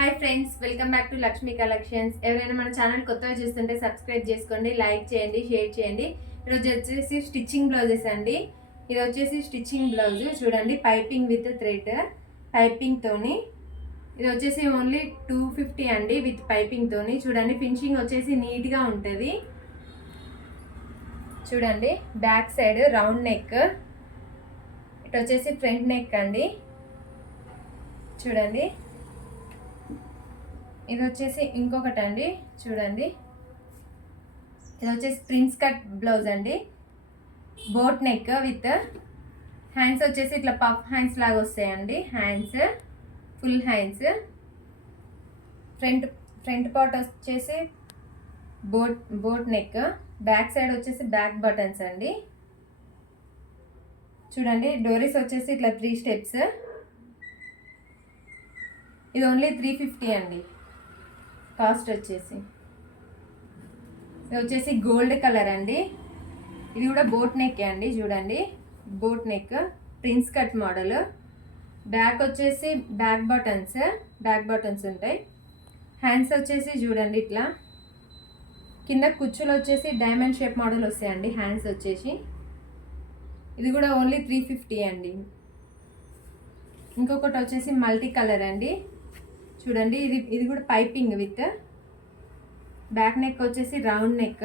Hi friends, welcome back to Lakshmi collections. ఎవరైనా మన channel కొత్తగా చూస్తుంటే సబ్స్క్రైబ్ చేసుకోండి, లైక్ చేయండి, షేర్ చేయండి. ఈరోజు వచ్చేసి స్టిచ్చింగ్ బ్లౌజెస్ అండి. ఇది వచ్చేసి స్టిచ్చింగ్ బ్లౌజ్ చూడండి, పైపింగ్ విత్ థ్రెడ్ పైపింగ్ తోని. ఇది వచ్చేసి ఓన్లీ 250 అండి విత్ పైపింగ్ తోని. చూడండి ఫినిషింగ్ వచ్చేసి నీట్గా ఉంటుంది. చూడండి బ్యాక్ సైడ్ రౌండ్ నెక్, ఇటు వచ్చేసి ఫ్రంట్ నెక్ అండి. చూడండి ఇది వచ్చేసి ఇంకొకటి అండి. చూడండి ఇది వచ్చేసి ప్రిన్స్ కట్ బ్లౌజ్ అండి, బోట్ నెక్ విత్ హ్యాండ్స్ వచ్చేసి ఇట్లా పఫ్ హ్యాండ్స్ లాగా వస్తాయండి. Hands full hands, front part వచ్చేసి బోట్ నెక్, బ్యాక్ సైడ్ వచ్చేసి బ్యాక్ బటన్స్ అండి. చూడండి డోరీస్ వచ్చేసి ఇట్లా 3 స్టెప్స్. ఇది ఓన్లీ 350 అండి కాస్ట్ వచ్చేసి. ఇది వచ్చేసి గోల్డ్ కలర్ అండి. ఇది కూడా బోట్ నెక్ అండి. చూడండి boat neck prince cut model. Back వచ్చేసి బ్యాక్ బటన్స్ ఉంటాయి. హ్యాండ్స్ వచ్చేసి చూడండి ఇట్లా కింద కుచ్చులు వచ్చేసి డైమండ్ షేప్ మోడల్ వస్తాయండి. హ్యాండ్స్ వచ్చేసి ఇది కూడా ఓన్లీ 350 అండి. ఇంకొకటి వచ్చేసి మల్టీ కలర్ అండి. చూడండి ఇది కూడా పైపింగ్ విత్ బ్యాక్ నెక్ వచ్చేసి రౌండ్ నెక్,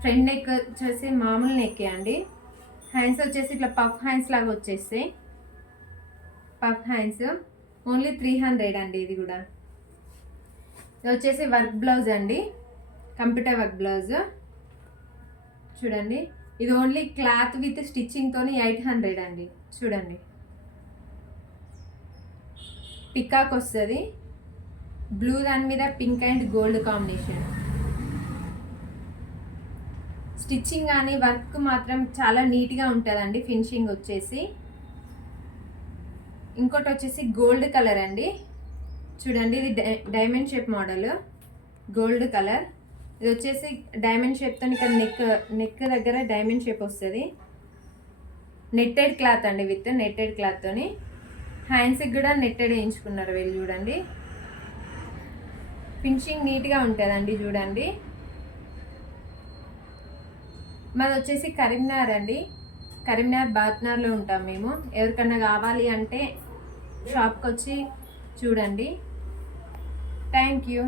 ఫ్రంట్ నెక్ వచ్చేసి మామూలు నెక్ అండి. హ్యాండ్స్ వచ్చేసి ఇట్లా పఫ్ హ్యాండ్స్ లాగా వచ్చేస్తాయి. పఫ్ హ్యాండ్స్ ఓన్లీ 300 అండి. ఇది కూడా ఇది వచ్చేసి వర్క్ బ్లౌజ్ అండి, కంప్యూటర్ వర్క్ బ్లౌజ్. చూడండి ఇది ఓన్లీ క్లాత్ విత్ స్టిచ్చింగ్ తోని 800 అండి. చూడండి పికాక్ వస్తుంది, బ్లూ దాని మీద pink and gold combination. Stitching కానీ వర్క్ మాత్రం చాలా నీట్గా ఉంటుందండి ఫినిషింగ్ వచ్చేసి. ఇంకోటి వచ్చేసి గోల్డ్ కలర్ అండి. చూడండి ఇది diamond shape model, gold colour. ఇది వచ్చేసి డైమండ్ షేప్తో ఇక్కడ నెక్ దగ్గర డైమండ్ షేప్ వస్తుంది. నెట్టెడ్ క్లాత్ అండి, విత్ నెట్టెడ్ క్లాత్తోని. హ్యాండ్స్కి కూడా నెట్టెడ్ వేయించుకున్నారు వీళ్ళు. చూడండి ఫినిషింగ్ నీట్గా ఉంటుందండి. చూడండి మాది వచ్చేసి కరీంనగర్ అండి. కరీంనగర్ బాత్నగర్లో ఉంటాం మేము. ఎవరికన్నా కావాలి అంటే షాప్కి వచ్చి చూడండి. Thank you.